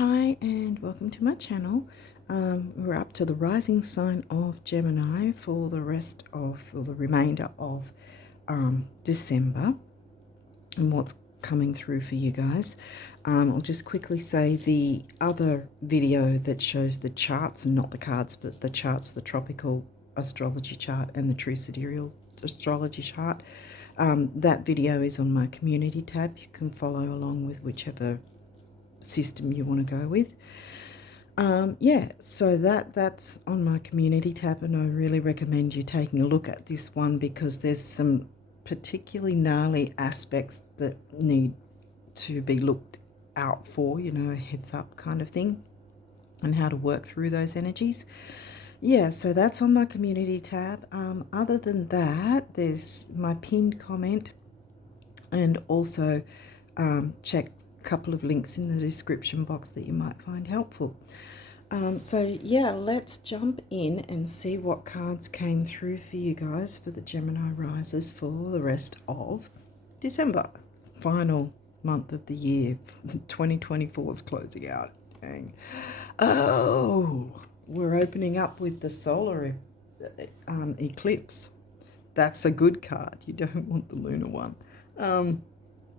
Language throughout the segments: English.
Hi and welcome to my channel. We're up to the rising sign of Gemini for the remainder of December and what's coming through for you guys. I'll just quickly say the other video that shows the charts, and not the cards, but the charts, the tropical astrology chart and the True Sidereal astrology chart. That video is on my community tab. You can follow along with whichever system you want to go with. Yeah, so that's on my community tab, and I really recommend you taking a look at this one because there's some particularly gnarly aspects that need to be looked out for, you know, a heads up kind of thing, and how to work through those energies. Yeah, so that's on my community tab. Other than that, there's my pinned comment, and also check a couple of links in the description box that you might find helpful. So yeah, let's jump in and see what cards came through for you guys for the Gemini risers for the rest of December. Final month of the year. 2024 is closing out. Dang. Oh, we're opening up with the solar eclipse. That's a good card. You don't want the lunar one.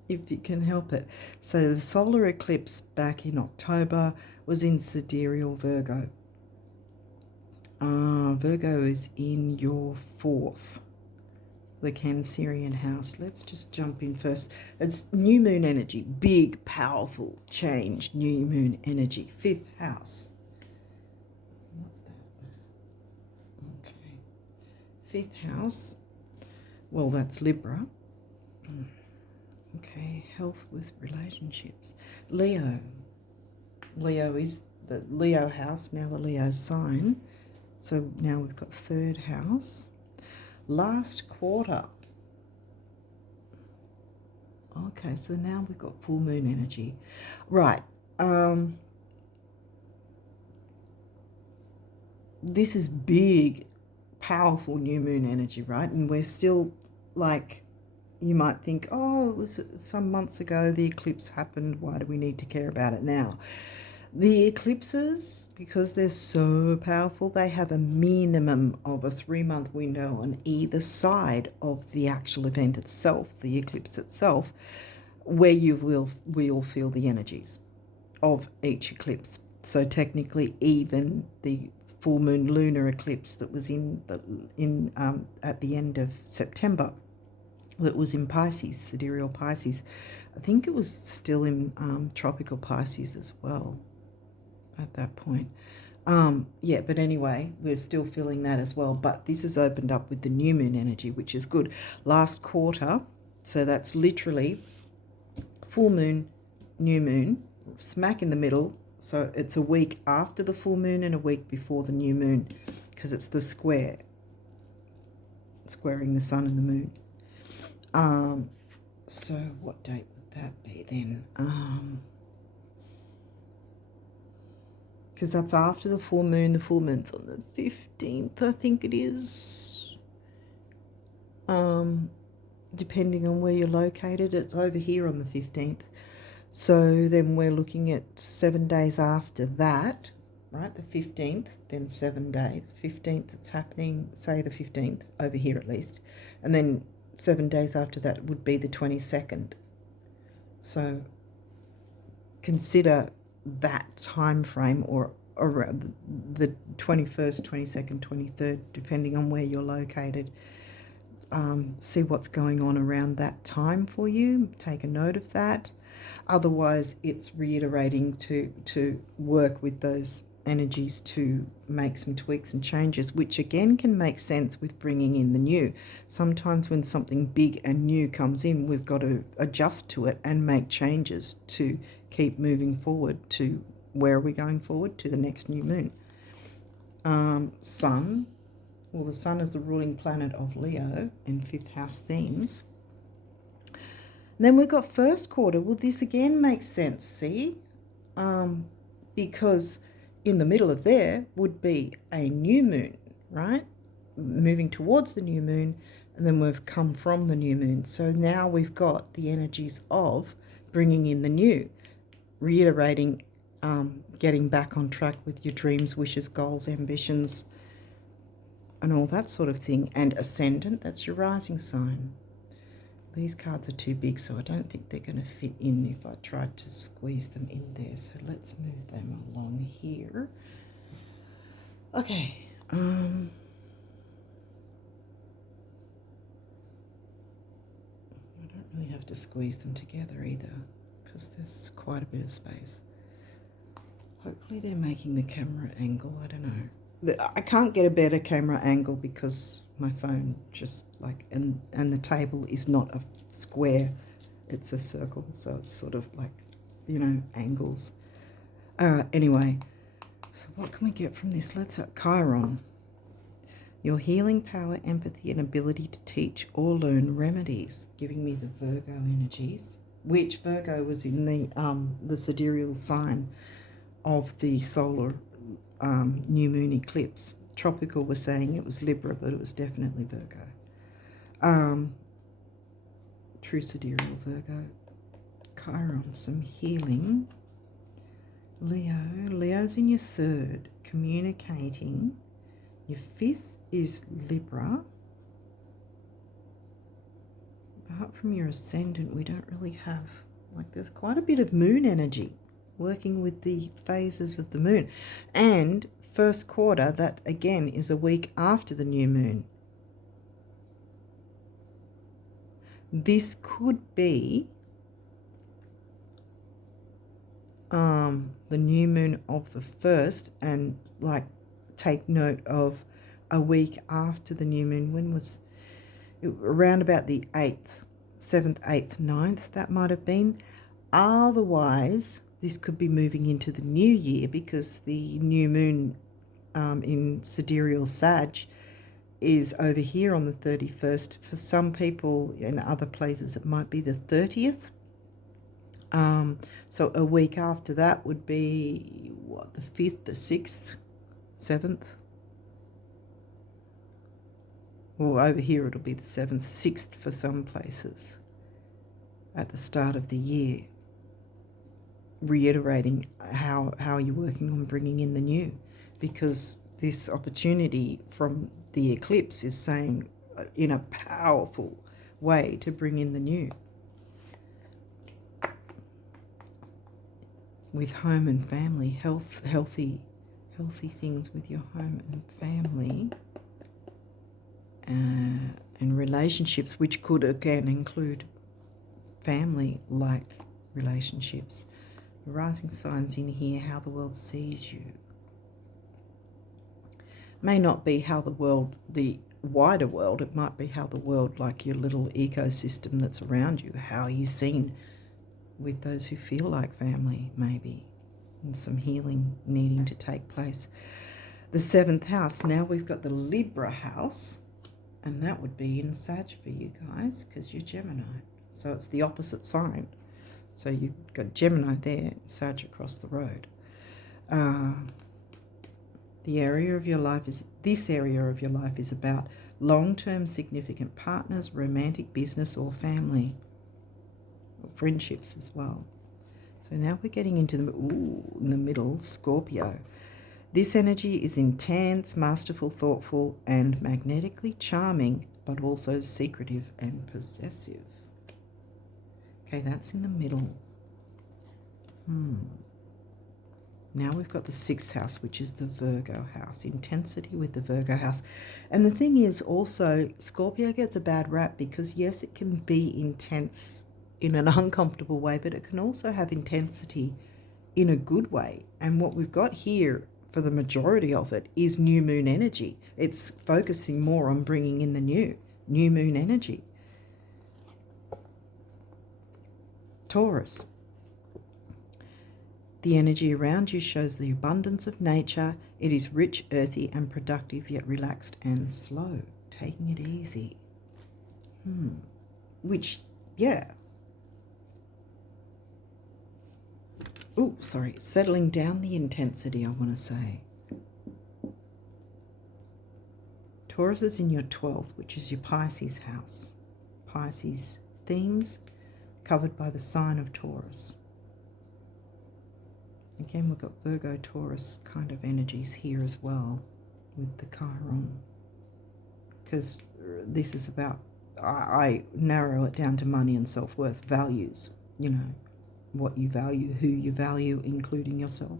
If you can help it. So the solar eclipse back in October was in sidereal Virgo. Virgo is in your fourth, the Cancerian house. Let's just jump in first. It's new moon energy, big, powerful change, new moon energy, fifth house. What's that? Okay. Fifth house, well, that's Libra. Okay, health with relationships. Leo. Leo is the Leo house, now the Leo sign. So now we've got third house. Last quarter. Okay, so now we've got full moon energy. Right. This is big, powerful new moon energy, right? And we're still like, you might think, oh, it was some months ago the eclipse happened, why do we need to care about it now? The eclipses, because they're so powerful, they have a minimum of a 3-month window on either side of the actual event itself, the eclipse itself, where we'll feel the energies of each eclipse. So technically, even the full moon lunar eclipse that was at the end of September, that was in Pisces, sidereal Pisces. I think it was still in tropical Pisces as well at that point. Yeah, but anyway, we're still feeling that as well. But this has opened up with the new moon energy, which is good. Last quarter, so that's literally full moon, new moon, smack in the middle. So it's a week after the full moon and a week before the new moon, because it's the square, squaring the sun and the moon. So what date would that be then? Because that's after the full moon. The full moon's on the 15th, I think it is. Depending on where you're located, it's over here on the 15th. So then we're looking at 7 days after that, right? The 15th, then 7 days. 15th, it's happening, say the 15th, over here at least. And then 7 days after that would be the 22nd. So consider that time frame, or around the 21st, 22nd, 23rd, depending on where you're located. See what's going on around that time for you. Take a note of that. Otherwise, it's reiterating to work with those energies to make some tweaks and changes, which again can make sense with bringing in the new. Sometimes when something big and new comes in, we've got to adjust to it and make changes to keep moving forward to where are we going forward to the next new moon. Sun, well, the sun is the ruling planet of Leo and fifth house themes. And then we've got first quarter. Well, this again makes sense, see, because in the middle of there would be a new moon, right? Moving towards the new moon, and then we've come from the new moon. So now we've got the energies of bringing in the new, reiterating getting back on track with your dreams, wishes, goals, ambitions, and all that sort of thing. And Ascendant, that's your rising sign. These cards are too big, so I don't think they're going to fit in if I tried to squeeze them in there. So let's move them along here. Okay. I don't really have to squeeze them together either, because there's quite a bit of space. Hopefully they're making the camera angle. I don't know. I can't get a better camera angle because my phone just like, and the table is not a square, it's a circle, so it's sort of like, you know, angles. Anyway, so what can we get from this? Let's Chiron. Your healing power, empathy, and ability to teach or learn remedies, giving me the Virgo energies, which Virgo was in the sidereal sign of the solar new moon eclipse. Tropical was saying it was Libra, but it was definitely Virgo. True Sidereal Virgo. Chiron, some healing. Leo's in your third, communicating. Your fifth is Libra. Apart from your Ascendant, we don't really have, like, there's quite a bit of moon energy working with the phases of the moon. And first quarter, that again is a week after the new moon. This could be the new moon of the 1st, and like take note of a week after the new moon. When was it? Around about the 8th, 7th, 8th, 9th, that might have been. Otherwise, this could be moving into the new year, because the new moon in sidereal Sag is over here on the 31st. For some people in other places, it might be the 30th. So a week after that would be, what, the 5th, the 6th, 7th? Well, over here it'll be the 7th, 6th for some places at the start of the year, reiterating how you're working on bringing in the new, because this opportunity from the eclipse is saying in a powerful way to bring in the new. With home and family, healthy things with your home and family, and relationships, which could again include family-like relationships. Rising signs in here, how the world sees you. May not be how the world, the wider world, it might be how the world, like your little ecosystem that's around you, how are you seen with those who feel like family, maybe, and some healing needing to take place. The 7th house, now we've got the Libra house, and that would be in Sag for you guys, because you're Gemini. So it's the opposite sign. So you've got Gemini there, Sag across the road. This area of your life is about long-term significant partners, romantic, business, or family. Friendships as well. So now we're getting into in the middle, Scorpio. This energy is intense, masterful, thoughtful, and magnetically charming, but also secretive and possessive. Okay, that's in the middle. Now we've got the 6th house, which is the Virgo house. Intensity with the Virgo house. And the thing is also, Scorpio gets a bad rap because, yes, it can be intense in an uncomfortable way, but it can also have intensity in a good way. And what we've got here for the majority of it is new moon energy. It's focusing more on bringing in the new moon energy. Taurus. The energy around you shows the abundance of nature. It is rich, earthy, and productive, yet relaxed and slow. Taking it easy. Which, yeah. Oh, sorry. Settling down the intensity, I want to say. Taurus is in your 12th, which is your Pisces house. Pisces themes covered by the sign of Taurus. Again, we've got Virgo, Taurus kind of energies here as well with the Chiron. Because this is about, I narrow it down to money and self-worth, values, you know, what you value, who you value, including yourself.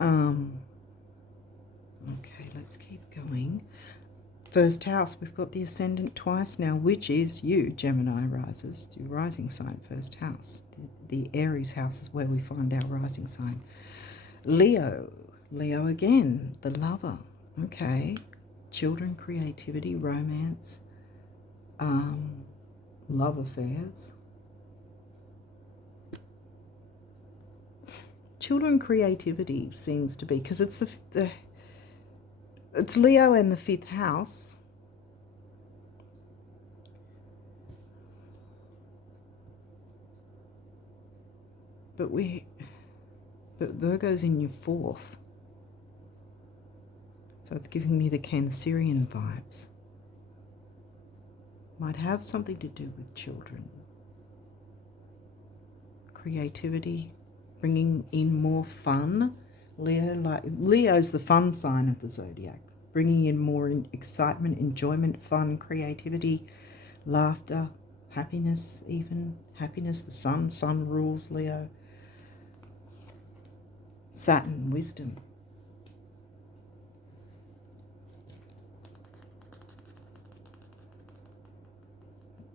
Okay, let's keep going. First house, we've got the Ascendant twice now, which is you, Gemini risers, your rising sign, first house. The Aries house is where we find our rising sign. Leo again, the lover. Okay, children, creativity, romance, love affairs. Children, creativity seems to be, because it's it's Leo in the 5th house. But Virgo's in your 4th. So it's giving me the Cancerian vibes. Might have something to do with children. Creativity, bringing in more fun. Leo's the fun sign of the zodiac, bringing in more excitement, enjoyment, fun, creativity, laughter, happiness, even happiness. The sun rules Leo. Saturn, wisdom.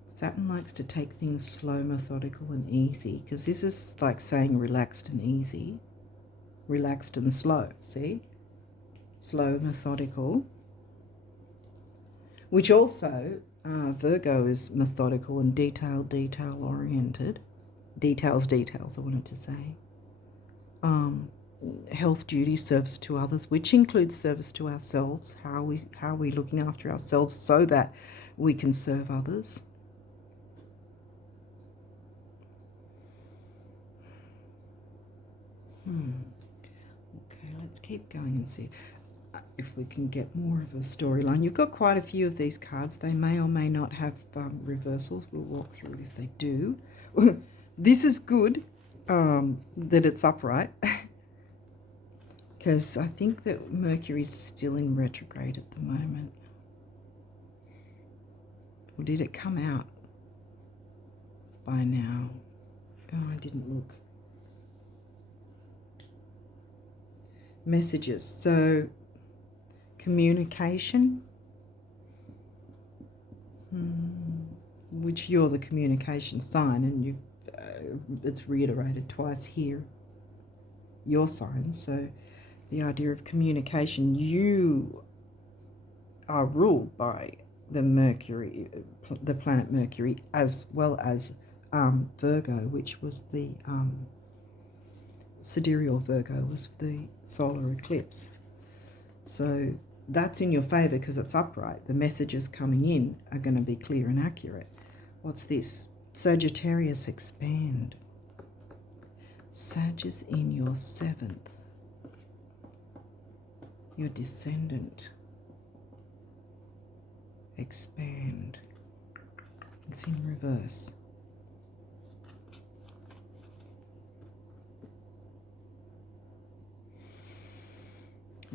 Saturn likes to take things slow, methodical and easy, because this is like saying relaxed and easy. Relaxed and slow, see? Slow, methodical. Which also, Virgo is methodical and detail-oriented. Details, I wanted to say. Health, duty, service to others, which includes service to ourselves. How are we looking after ourselves so that we can serve others? Okay, let's keep going and see if we can get more of a storyline. You've got quite a few of these cards. They may or may not have reversals. We'll walk through if they do. This is good that it's upright, because I think that Mercury's still in retrograde at the moment. Or did it come out by now? Oh, I didn't look. Messages. So communication, which you're the communication sign, and it's reiterated twice here, your sign. So the idea of communication, you are ruled by the Mercury, the planet Mercury, as well as Virgo, which was the sidereal Virgo, was the solar eclipse. So that's in your favor because it's upright. The messages coming in are going to be clear and accurate. What's this? Sagittarius, expand. Sag is in your 7th. Your descendant. Expand. It's in reverse.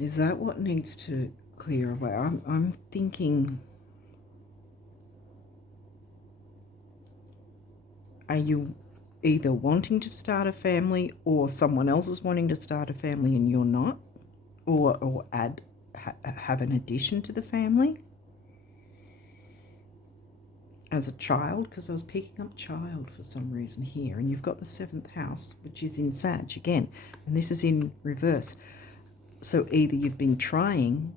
Is that what needs to clear away? I'm thinking, are you either wanting to start a family, or someone else is wanting to start a family and you're not? Or have an addition to the family? As a child, because I was picking up child for some reason here, and you've got the 7th house, which is in Sag again, and this is in reverse. So either you've been trying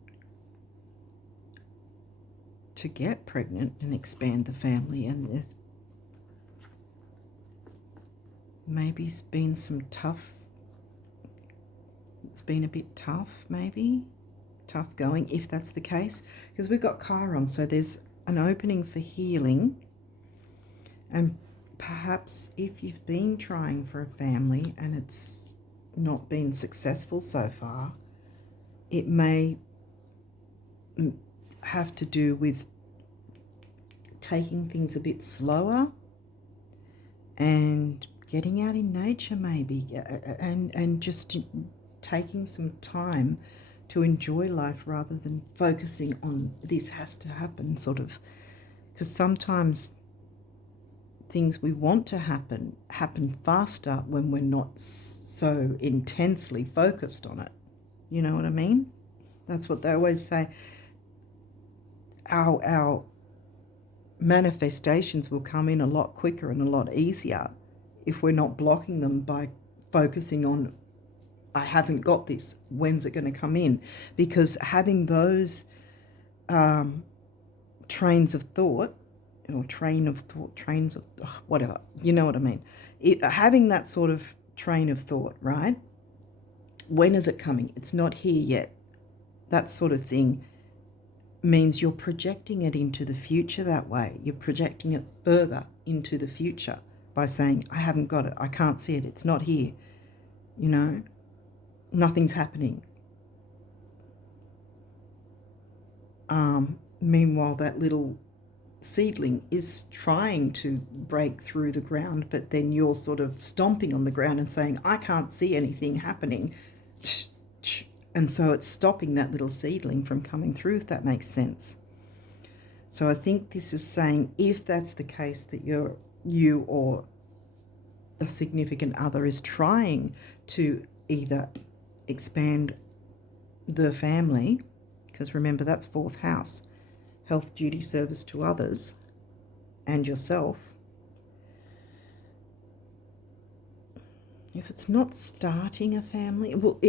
to get pregnant and expand the family, and there's maybe it's been some tough, it's been a bit tough, maybe tough going, if that's the case, because we've got Chiron, so there's an opening for healing. And perhaps if you've been trying for a family and it's not been successful so far, it may have to do with taking things a bit slower and getting out in nature maybe, and just taking some time to enjoy life rather than focusing on this has to happen, sort of, because sometimes things we want to happen faster when we're not so intensely focused on it. You know what I mean? That's what they always say. Our manifestations will come in a lot quicker and a lot easier if we're not blocking them by focusing on, I haven't got this, when's it going to come in? Because having those trains of thought, or trains of, whatever, you know what I mean? Having that sort of train of thought, right? When is it coming? It's not here yet. That sort of thing means you're projecting it into the future that way. You're projecting it further into the future by saying, I haven't got it, I can't see it, it's not here, you know, nothing's happening. Meanwhile, that little seedling is trying to break through the ground, but then you're sort of stomping on the ground and saying, I can't see anything happening. And so it's stopping that little seedling from coming through, if that makes sense. So I think this is saying, if that's the case, that you or a significant other is trying to either expand the family, because remember that's 4th house, health, duty, service to others and yourself. If it's not starting a family, well,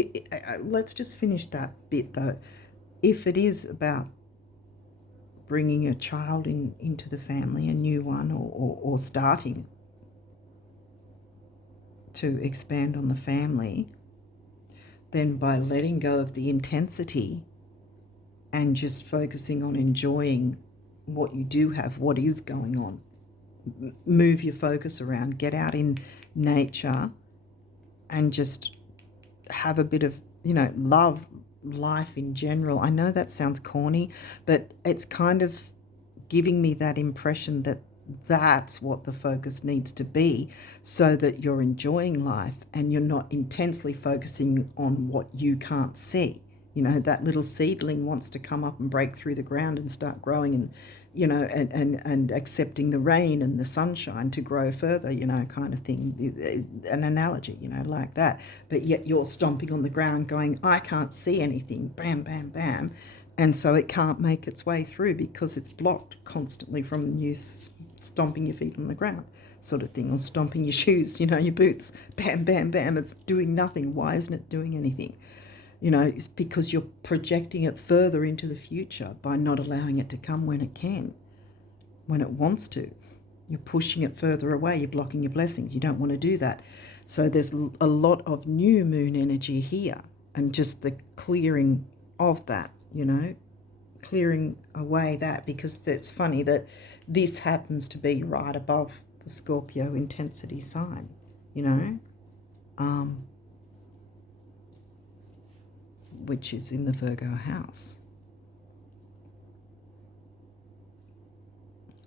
let's just finish that bit though. If it is about bringing a child into the family, a new one, or starting to expand on the family, then by letting go of the intensity and just focusing on enjoying what you do have, what is going on, move your focus around, get out in nature and just have a bit of, love life in general. I know that sounds corny, but it's kind of giving me that impression that that's what the focus needs to be, so that you're enjoying life and you're not intensely focusing on what you can't see. That little seedling wants to come up and break through the ground and start growing, and and accepting the rain and the sunshine to grow further, kind of thing, an analogy, like that. But yet you're stomping on the ground going, I can't see anything, bam, bam, bam. And so it can't make its way through because it's blocked constantly from you stomping your feet on the ground, sort of thing, or stomping your shoes, your boots, bam, bam, bam. It's doing nothing. Why isn't it doing anything? It's because you're projecting it further into the future by not allowing it to come when it can, when it wants to. You're pushing it further away. You're blocking your blessings. You don't want to do that. So there's a lot of new moon energy here, and just the clearing of that, clearing away that, because it's funny that this happens to be right above the Scorpio intensity sign, which is in the Virgo house.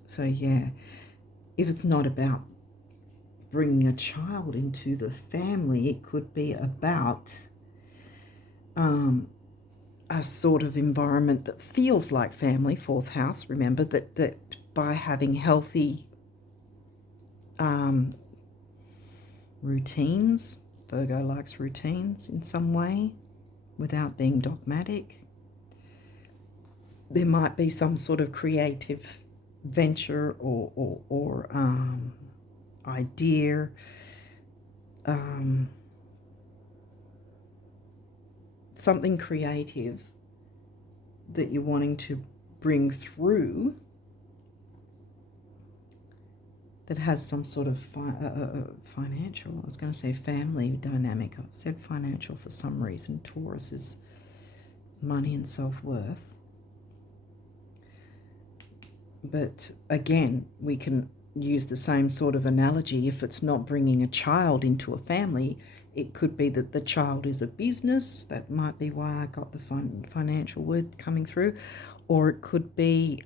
So yeah, if it's not about bringing a child into the family, it could be about a sort of environment that feels like family, 4th house. Remember that by having healthy routines, Virgo likes routines in some way, without being dogmatic. There might be some sort of creative venture or idea, something creative that you're wanting to bring through that has some sort of financial, I was going to say family dynamic. I've said financial for some reason. Taurus is money and self-worth. But again, we can use the same sort of analogy. If it's not bringing a child into a family, it could be that the child is a business. That might be why I got the financial word coming through. Or it could be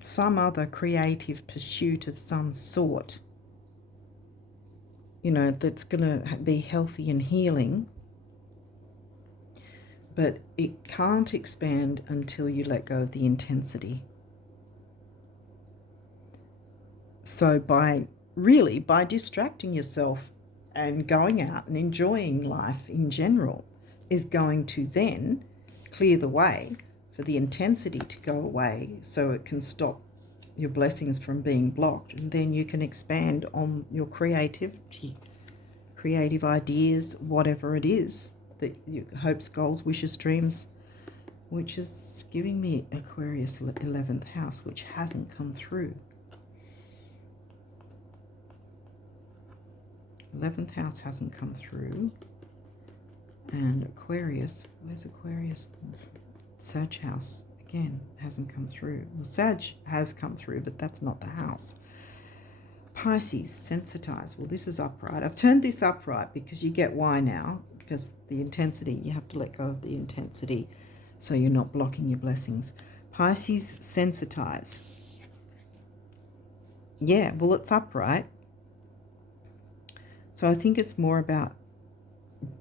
some other creative pursuit of some sort. you know, that's going to be healthy and healing. But it can't expand until you let go of the intensity. So by distracting yourself and going out and enjoying life in general is going to then clear the way for the intensity to go away, so it can stop your blessings from being blocked, and then you can expand on your creativity, creative ideas, whatever it is that your hopes, goals, wishes, dreams, which is giving me Aquarius 11th house, which hasn't come through. 11th house hasn't come through. And Aquarius, where's Aquarius? Sag house, again, hasn't come through. Well, Sag has come through, but that's not the house. Pisces, sensitized. Well, this is upright. I've turned this upright because you get why now, because the intensity, you have to let go of the intensity so you're not blocking your blessings. Pisces, sensitize. Yeah, well, it's upright. So I think it's more about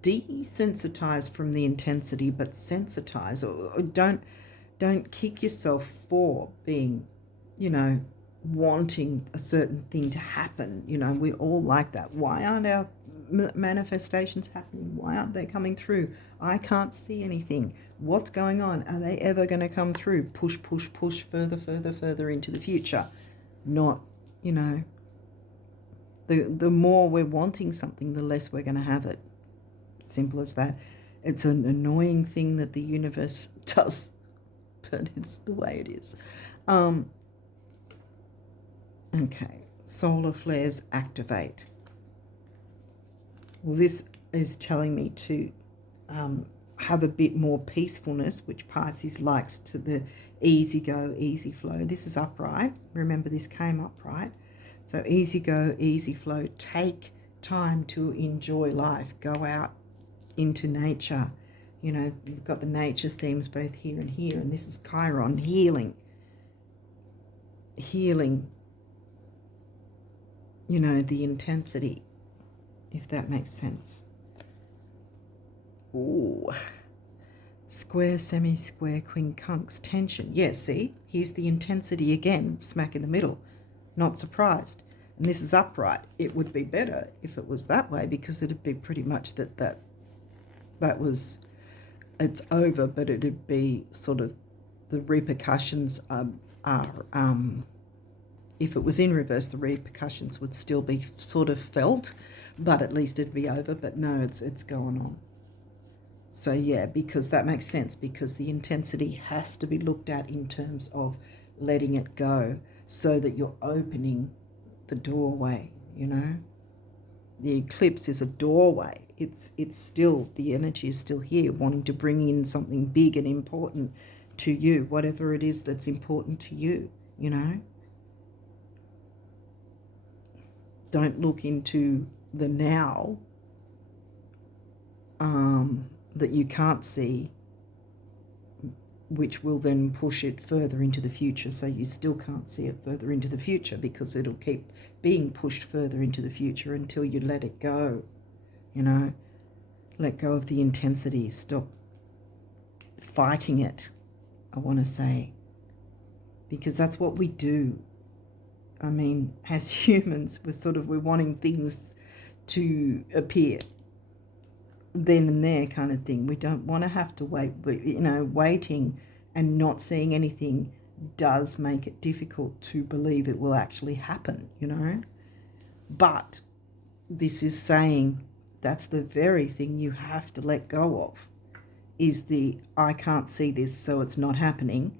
desensitize from the intensity, but sensitize, or don't kick yourself for being, you know, wanting a certain thing to happen. You know, we're all like that. Why aren't our manifestations happening? Why aren't they coming through? I can't see anything. What's going on? Are they ever going to come through? Push, push, push further into the future. Not, you know, the more we're wanting something, the less we're going to have it. Simple as that. It's an annoying thing that the universe does, but it's the way it is. Okay, solar flares activate. Well, this is telling me to have a bit more peacefulness, which Pisces likes, to the easy go, easy flow. This is upright. Remember, this came upright. So easy go, easy flow. Take time to enjoy life. Go out into nature. You know, you've got the nature themes both here and here, and this is Chiron, healing. Healing, you know, the intensity, if that makes sense. Ooh. Square, semi-square, quincunx, tension. Yeah, see, here's the intensity again, smack in the middle. Not surprised. And this is upright. It would be better if it was that way, because it'd be pretty much that was, it's over, but it'd be sort of, the repercussions are if it was in reverse, the repercussions would still be sort of felt, but at least it'd be over. But no, it's going on. So yeah, because that makes sense, because the intensity has to be looked at in terms of letting it go, so that you're opening the doorway, you know. The eclipse is a doorway. It's still, the energy is still here, wanting to bring in something big and important to you, whatever it is that's important to you, you know. Don't look into the now that you can't see, which will then push it further into the future. So you still can't see it further into the future, because it'll keep being pushed further into the future until you let it go, you know. Let go of the intensity. Stop fighting it, I want to say, because that's what we do. I mean, as humans, we're wanting things to appear then and there, kind of thing. We don't want to have to wait. But, you know, waiting and not seeing anything does make it difficult to believe it will actually happen, you know. But this is saying that's the very thing you have to let go of, is the I can't see this, so it's not happening.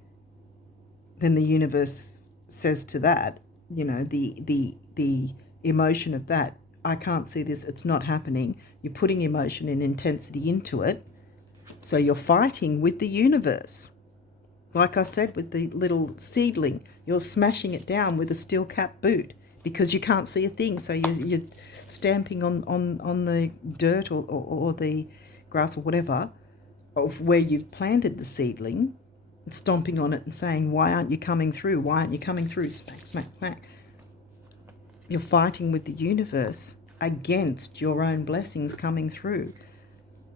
Then the universe says to that, you know, the emotion of that, I can't see this, it's not happening. You're putting emotion and intensity into it. So you're fighting with the universe. Like I said with the little seedling, you're smashing it down with a steel cap boot because you can't see a thing. So you're stamping on the dirt or the grass or whatever of where you've planted the seedling, stomping on it and saying, why aren't you coming through? Why aren't you coming through? Smack, smack, smack. You're fighting with the universe against your own blessings coming through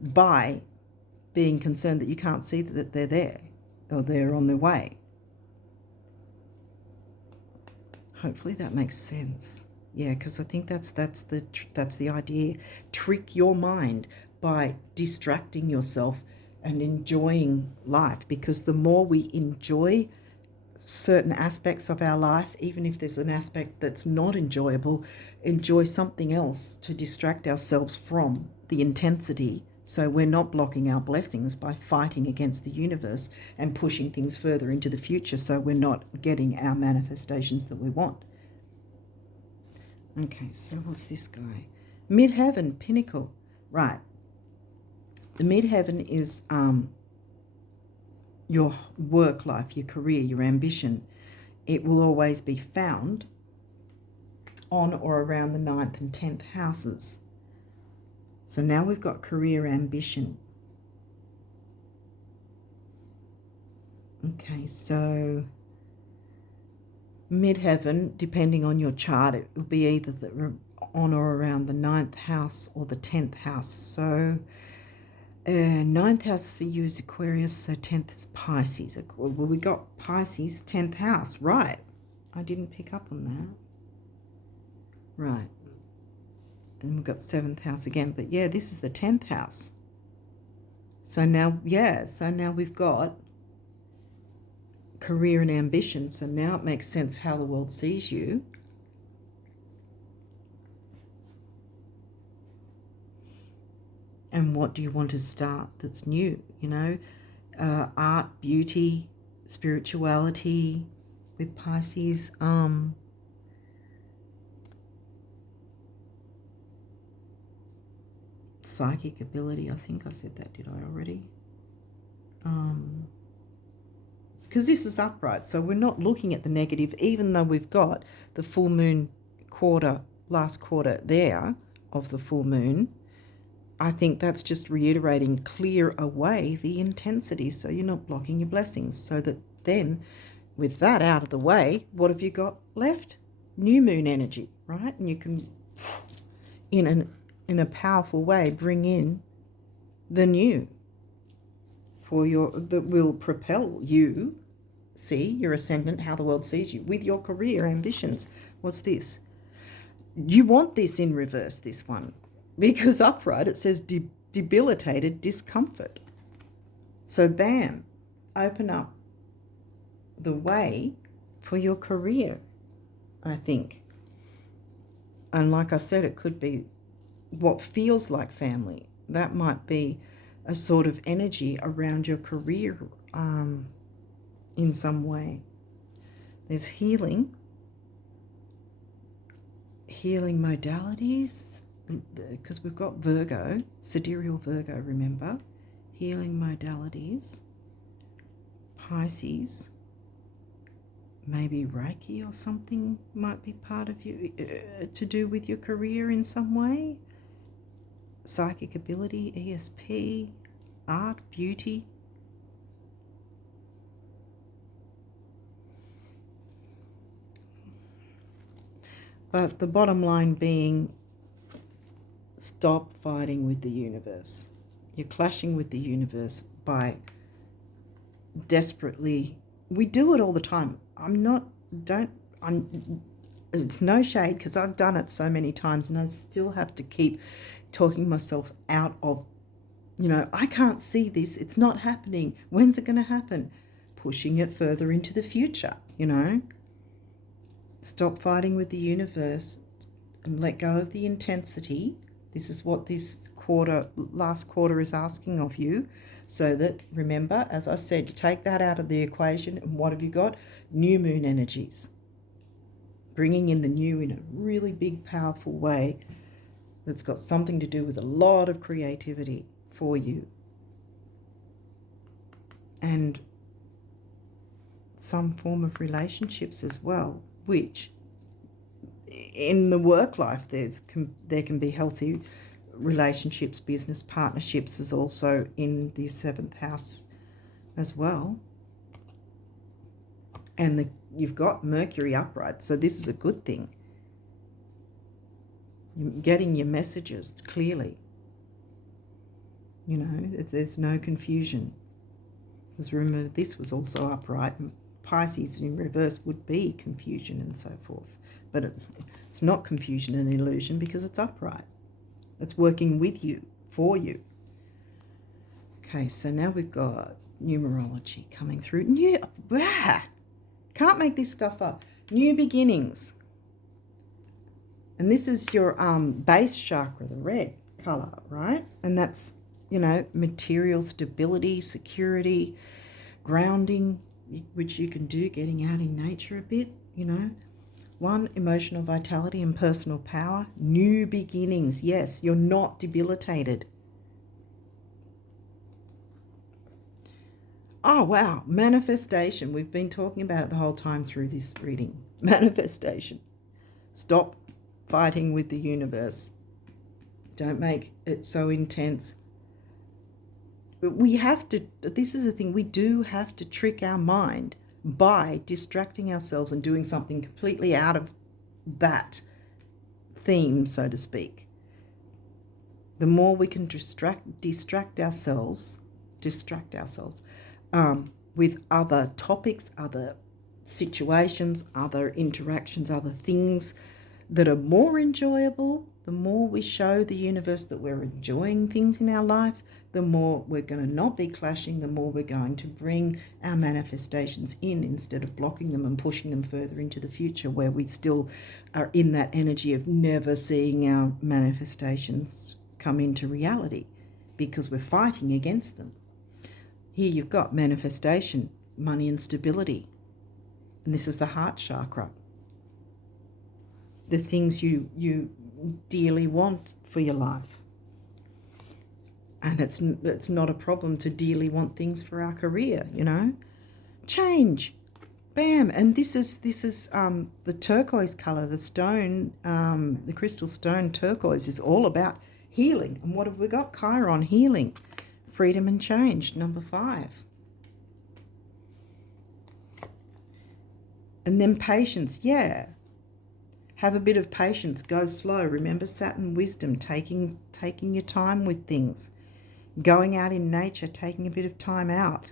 by being concerned that you can't see that they're there or they're on their way. Hopefully that makes sense. Yeah, because I think that's the idea. Trick your mind by distracting yourself and enjoying life, because the more we enjoy certain aspects of our life, even if there's an aspect that's not enjoyable, enjoy something else to distract ourselves from the intensity, so we're not blocking our blessings by fighting against the universe and pushing things further into the future, so we're not getting our manifestations that we want. Okay, so what's this guy? Midheaven, pinnacle. Right. The midheaven is your work life, your career, your ambition. It will always be found on or around the 9th and 10th houses. So now we've got career ambition. Okay, so midheaven, depending on your chart, it will be either on or around the 9th house or the 10th house. So 9th house for you is Aquarius, so 10th is Pisces. Well, we got Pisces, 10th house. Right. I didn't pick up on that. Right. And we've got 7th house again. But yeah, this is the 10th house. So now, yeah, so now we've got career and ambition. So now it makes sense how the world sees you. And what do you want to start that's new? You know, art, beauty, spirituality with Pisces. Psychic ability. I think I said that, did I already? Because this is upright, so we're not looking at the negative, even though we've got the full moon quarter, last quarter there of the full moon. I think that's just reiterating, clear away the intensity so you're not blocking your blessings. So that then, with that out of the way, what have you got left? New moon energy, right? And you can, in a powerful way, bring in the new that will propel you. See your ascendant, how the world sees you with your career ambitions. What's this? You want this in reverse, this one. Because upright, it says debilitated discomfort. So bam, open up the way for your career, I think. And like I said, it could be what feels like family. That might be a sort of energy around your career in some way. There's healing modalities, because we've got Virgo, sidereal Virgo, remember? Healing modalities, Pisces, maybe Reiki or something might be part of you, to do with your career in some way. Psychic ability, ESP, art, beauty. But the bottom line being, stop fighting with the universe. You're clashing with the universe by desperately, we do it all the time. It's no shade, because I've done it so many times and I still have to keep talking myself out of, I can't see this. It's not happening. When's it going to happen? Pushing it further into the future, Stop fighting with the universe and let go of the intensity. This is what this last quarter is asking of you. So that, remember, as I said, you take that out of the equation, and what have you got? New moon energies. Bringing in the new in a really big, powerful way that's got something to do with a lot of creativity for you. And some form of relationships as well, which in the work life there can be healthy relationships, business partnerships is also in the 7th house as well. And you've got Mercury upright, so this is a good thing. You're getting your messages clearly. You know, there's no confusion. Because remember, this was also upright, and Pisces in reverse would be confusion and so forth. But it's not confusion and illusion because it's upright. It's working with you, for you. Okay, so now we've got numerology coming through. Can't make this stuff up. New beginnings. And this is your base chakra, the red colour, right? And that's, you know, material stability, security, grounding, which you can do getting out in nature a bit, you know. 1, emotional vitality and personal power. New beginnings. Yes, you're not debilitated. Oh, wow. Manifestation. We've been talking about it the whole time through this reading. Manifestation. Stop fighting with the universe. Don't make it so intense. But we have to, this is the thing, we do have to trick our mind by distracting ourselves and doing something completely out of that theme, so to speak. The more we can distract ourselves with other topics, other situations, other interactions, other things that are more enjoyable, the more we show the universe that we're enjoying things in our life, the more we're going to not be clashing, the more we're going to bring our manifestations in instead of blocking them and pushing them further into the future where we still are in that energy of never seeing our manifestations come into reality because we're fighting against them. Here you've got manifestation, money and stability. And this is the heart chakra. The things you dearly want for your life. And it's not a problem to dearly want things for our career, you know. Change. Bam. And this is the turquoise colour, the stone, the crystal stone turquoise is all about healing. And what have we got? Chiron, healing. Freedom and change, number 5. And then patience, yeah. Have a bit of patience, go slow. Remember Saturn wisdom, taking your time with things. Going out in nature, taking a bit of time out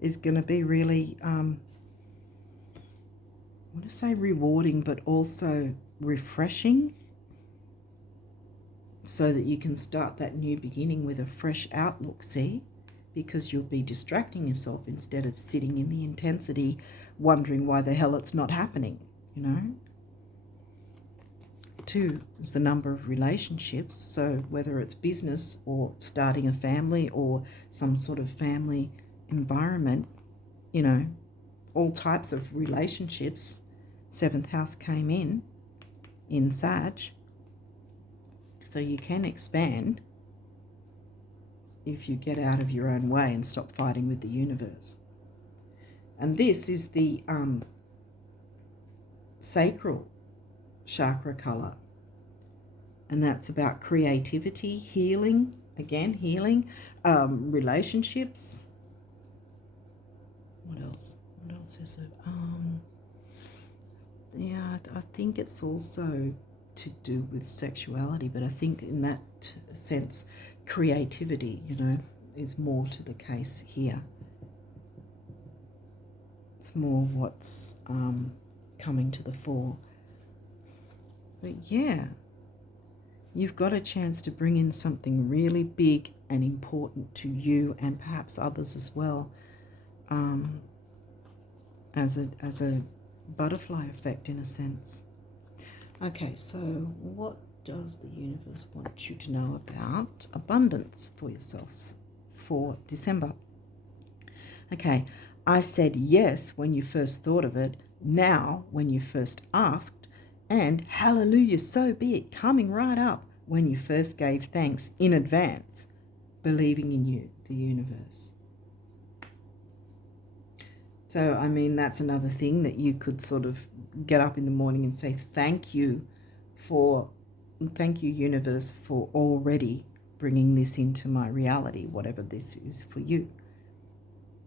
is going to be really, I want to say rewarding, but also refreshing so that you can start that new beginning with a fresh outlook, see? Because you'll be distracting yourself instead of sitting in the intensity, wondering why the hell it's not happening, you know? 2 is the number of relationships, so whether it's business or starting a family or some sort of family environment, you know, all types of relationships. 7th house came in Sag, so you can expand if you get out of your own way and stop fighting with the universe. And this is the sacral chakra color, and that's about creativity, healing, again healing, relationships. What else is it? Yeah, I think it's also to do with sexuality, but I think in that sense creativity, you know, is more to the case here. It's more what's coming to the fore. But yeah, you've got a chance to bring in something really big and important to you and perhaps others as well, as a butterfly effect in a sense. Okay, so what does the universe want you to know about abundance for yourselves for December? Okay, I said yes when you first thought of it, now when you first asked, and hallelujah, so be it, coming right up when you first gave thanks in advance, believing in you, the universe. So, I mean, that's another thing that you could sort of get up in the morning and say, thank you, universe, for already bringing this into my reality, whatever this is for you,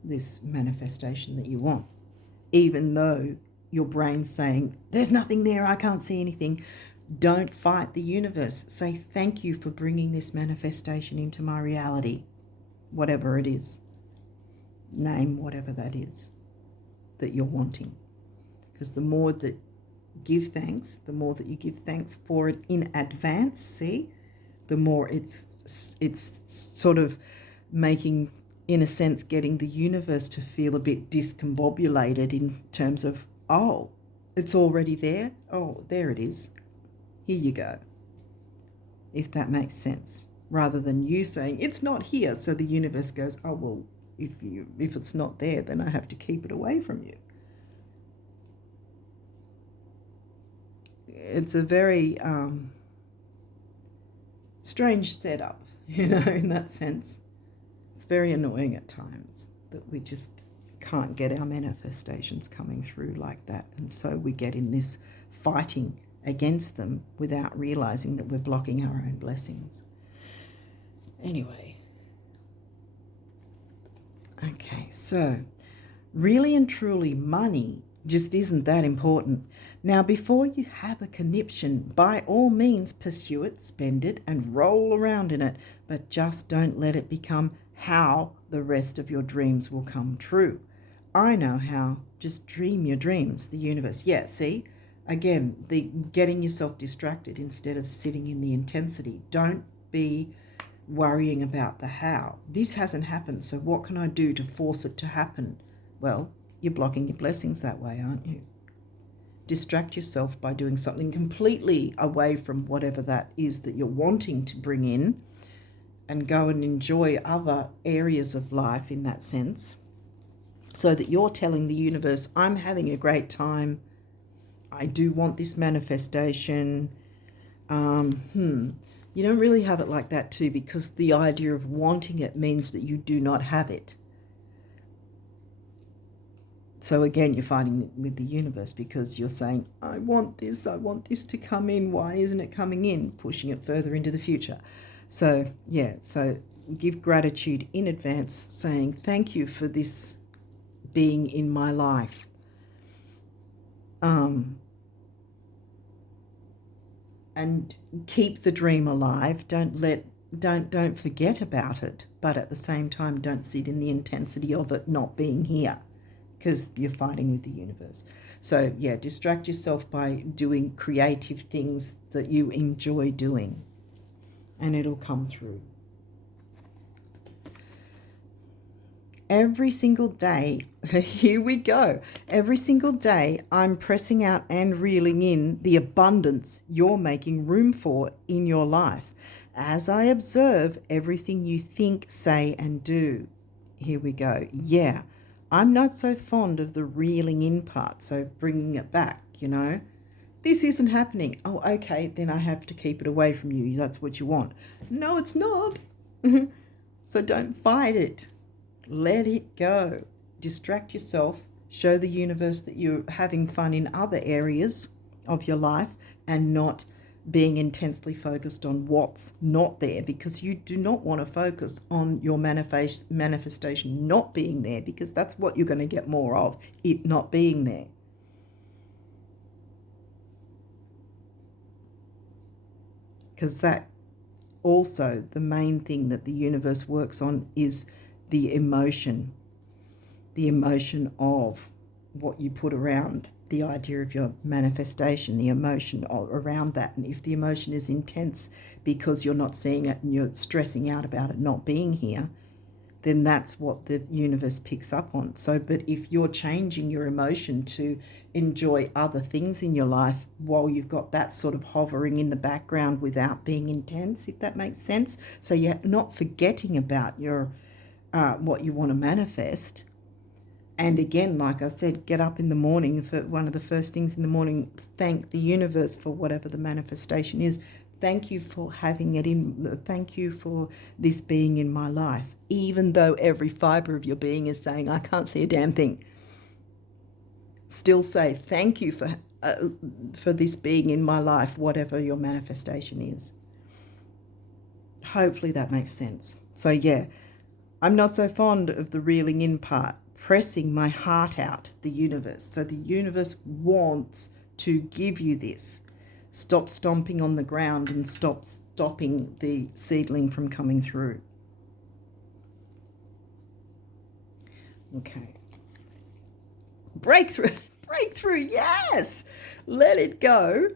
this manifestation that you want. Even though your brain's saying, there's nothing there, I can't see anything, Don't fight the universe. Say, thank you for bringing this manifestation into my reality, whatever it is. Name whatever that is that you're wanting. Because the more that give thanks, the more that you give thanks for it in advance, see, the more it's sort of making, in a sense, getting the universe to feel a bit discombobulated in terms of, oh, it's already there. Oh, there it is. Here you go. If that makes sense. Rather than you saying, it's not here. So the universe goes, oh, well, if it's not there, then I have to keep it away from you. It's a very strange setup, in that sense. It's very annoying at times that we just can't get our manifestations coming through like that. And so we get in this fighting against them without realizing that we're blocking our own blessings. Anyway. Okay, so really and truly money just isn't that important. Now, before you have a conniption, by all means pursue it, spend it, and roll around in it, but just don't let it become how the rest of your dreams will come true. I know how. Just dream your dreams, the universe. Yeah, see? Again, the getting yourself distracted instead of sitting in the intensity. Don't be worrying about the how. This hasn't happened, so what can I do to force it to happen? Well, you're blocking your blessings that way, aren't you? Distract yourself by doing something completely away from whatever that is that you're wanting to bring in, and go and enjoy other areas of life in that sense, so that you're telling the universe, I'm having a great time. I do want this manifestation. You don't really have it like that too, because the idea of wanting it means that you do not have it. So again, you're fighting with the universe because you're saying, I want this to come in. Why isn't it coming in? Pushing it further into the future. So yeah, so give gratitude in advance, saying thank you for this being in my life. And keep the dream alive. Don't forget about it, but at the same time, don't sit in the intensity of it not being here, because you're fighting with the universe. So yeah, distract yourself by doing creative things that you enjoy doing, and it'll come through. Every single day, here we go. Every single day, I'm pressing out and reeling in the abundance you're making room for in your life as I observe everything you think, say, and do. Here we go. Yeah, I'm not so fond of the reeling in part, so bringing it back, This isn't happening. Oh, okay, then I have to keep it away from you. That's what you want. No, it's not. So don't fight it. Let it go. Distract yourself. Show the universe that you're having fun in other areas of your life and not being intensely focused on what's not there, because you do not want to focus on your manifestation not being there, because that's what you're going to get more of, it not being there. Because that also, the main thing that the universe works on is the emotion of what you put around the idea of your manifestation, the emotion around that. And if the emotion is intense because you're not seeing it and you're stressing out about it not being here, then that's what the universe picks up on. So, but if you're changing your emotion to enjoy other things in your life while you've got that sort of hovering in the background without being intense, if that makes sense. So you're not forgetting about your what you want to manifest. And again, like I said, get up in the morning. For one of the first things in the morning, thank the universe for whatever the manifestation is. Thank you for having it in. Thank you for this being in my life. Even though every fiber of your being is saying, I can't see a damn thing. Still say, thank you for this being in my life, whatever your manifestation is. Hopefully that makes sense. So yeah, I'm not so fond of the reeling in part, pressing my heart out, the universe. So the universe wants to give you this. Stop stomping on the ground and stop stopping the seedling from coming through. Okay. Breakthrough. Breakthrough, yes. Let it go.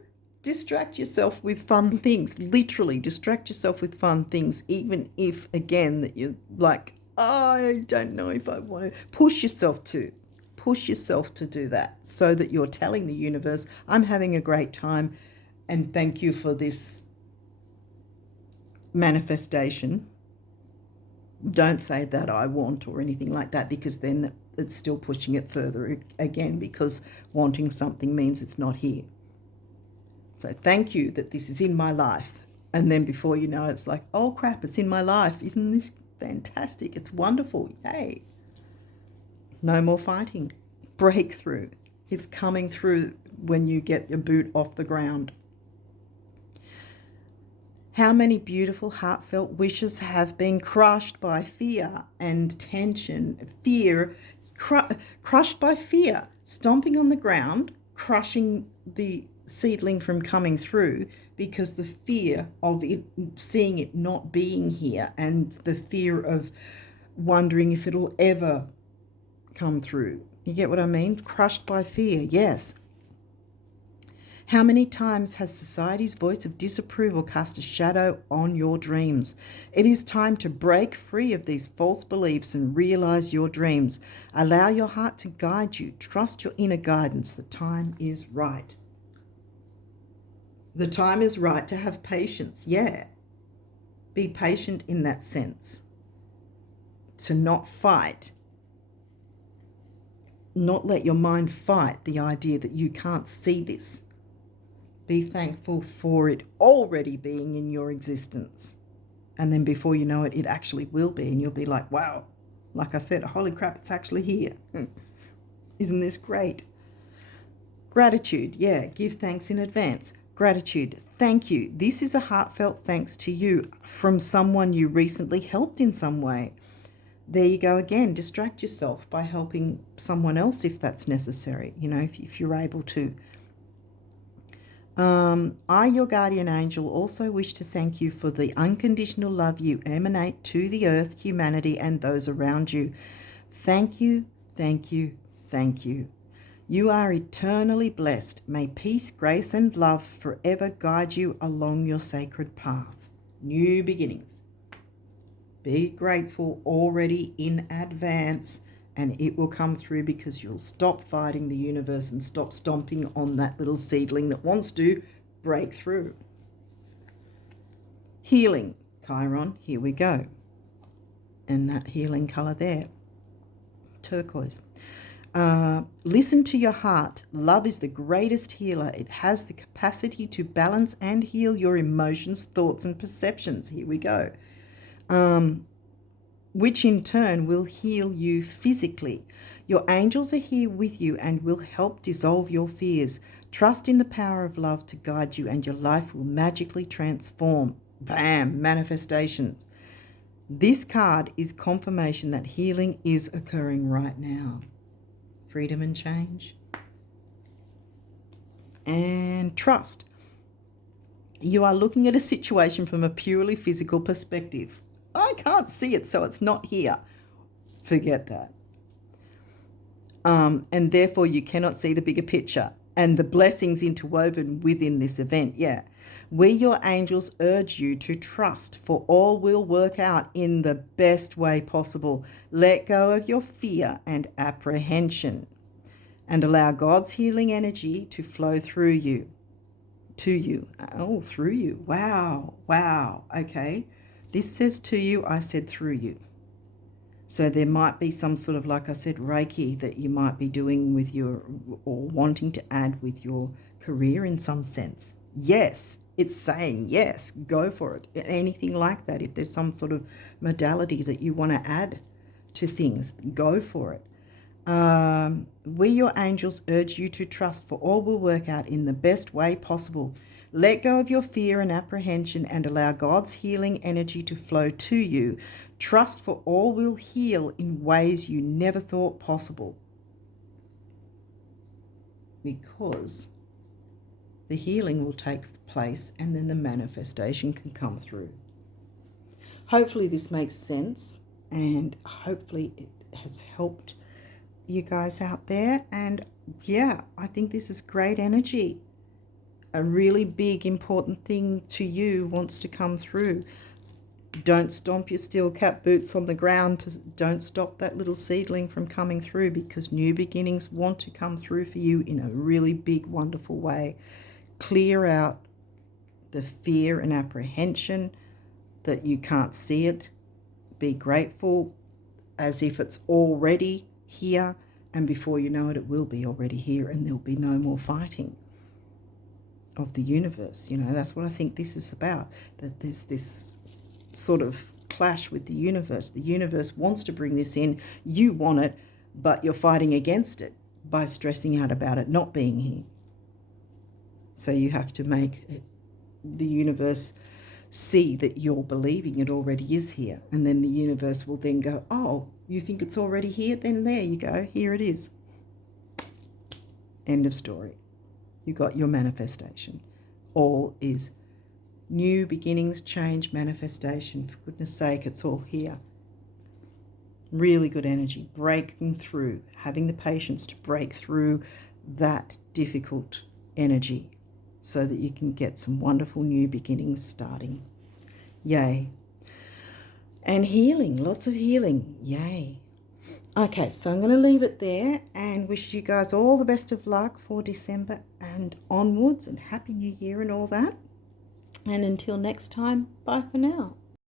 Distract yourself with fun things. Literally distract yourself with fun things, even if, again, that you're like, oh, I don't know if I want to. Push yourself to do that, so that you're telling the universe, I'm having a great time and thank you for this manifestation. Don't say that I want or anything like that, because then it's still pushing it further again, because wanting something means it's not here. So thank you that this is in my life. And then before you know, it's like, oh crap, it's in my life. Isn't this fantastic? It's wonderful. Yay. No more fighting. Breakthrough. It's coming through when you get your boot off the ground. How many beautiful, heartfelt wishes have been crushed by fear and tension? Fear, crushed by fear, stomping on the ground, crushing the seedling from coming through, because the fear of it, seeing it not being here, and the fear of wondering if it'll ever come through. You get what I mean? Crushed by fear, yes. How many times has society's voice of disapproval cast a shadow on your dreams? It is time to break free of these false beliefs and realize your dreams. Allow your heart to guide you. Trust your inner guidance. The time is right. The time is right to have patience. Yeah. Be patient in that sense. To not fight. Not let your mind fight the idea that you can't see this. Be thankful for it already being in your existence. And then before you know it, it actually will be. And you'll be like, wow, like I said, holy crap, it's actually here. Isn't this great? Gratitude, yeah, give thanks in advance. Gratitude, thank you. This is a heartfelt thanks to you from someone you recently helped in some way. There you go again. Distract yourself by helping someone else if that's necessary, you know, if you're able to. I, your guardian angel, also wish to thank you for the unconditional love you emanate to the earth, humanity, and those around you. Thank you, thank you, thank you. You are eternally blessed. May peace, grace, and love forever guide you along your sacred path. New beginnings. Be grateful already in advance, and it will come through, because you'll stop fighting the universe and stop stomping on that little seedling that wants to break through. Healing, Chiron, here we go. And that healing colour there, turquoise. Listen to your heart. Love is the greatest healer. It has the capacity to balance and heal your emotions, thoughts, and perceptions. Here we go. Which in turn will heal you physically. Your angels are here with you and will help dissolve your fears. Trust in the power of love to guide you, and your life will magically transform. Bam! Manifestations. This card is confirmation that healing is occurring right now. Freedom and change. And trust. You are looking at a situation from a purely physical perspective. I can't see it, so it's not here. Forget that. And therefore you cannot see the bigger picture and the blessings interwoven within this event. Yeah. We, your angels, urge you to trust, for all will work out in the best way possible. Let go of your fear and apprehension and allow God's healing energy to flow through you. To you. Oh, through you. Wow. Wow. Okay. This says to you, I said through you. So there might be some sort of, like I said, Reiki that you might be doing with your, or wanting to add with your career in some sense. Yes, it's saying yes, go for it. Anything like that. If there's some sort of modality that you want to add to things, go for it. We, your angels, urge you to trust, for all will work out in the best way possible. Let go of your fear and apprehension and allow God's healing energy to flow to you. Trust, for all will heal in ways you never thought possible. Because the healing will take place, and then the manifestation can come through. Hopefully this makes sense, and hopefully it has helped you guys out there. And yeah, I think this is great energy. A really big, important thing to you wants to come through. Don't stomp your steel cap boots on the ground. Don't stop that little seedling from coming through, because new beginnings want to come through for you in a really big, wonderful way. Clear out the fear and apprehension that you can't see it. Be grateful as if it's already here, and before you know it, it will be already here, and there'll be no more fighting of the universe. You know, that's what I think this is about, that there's this sort of clash with the universe. The universe wants to bring this in, you want it, but you're fighting against it by stressing out about it not being here. So you have to make the universe see that you're believing it already is here, and then the universe will then go, oh, you think it's already here? Then there you go, here it is. End of story. You got your manifestation. All is new beginnings, change, manifestation. For goodness sake, it's all here. Really good energy, breaking through, having the patience to break through that difficult energy so that you can get some wonderful new beginnings starting. Yay. And healing, lots of healing. Yay. Okay, so I'm going to leave it there and wish you guys all the best of luck for December and onwards, and Happy New Year and all that. And until next time, bye for now.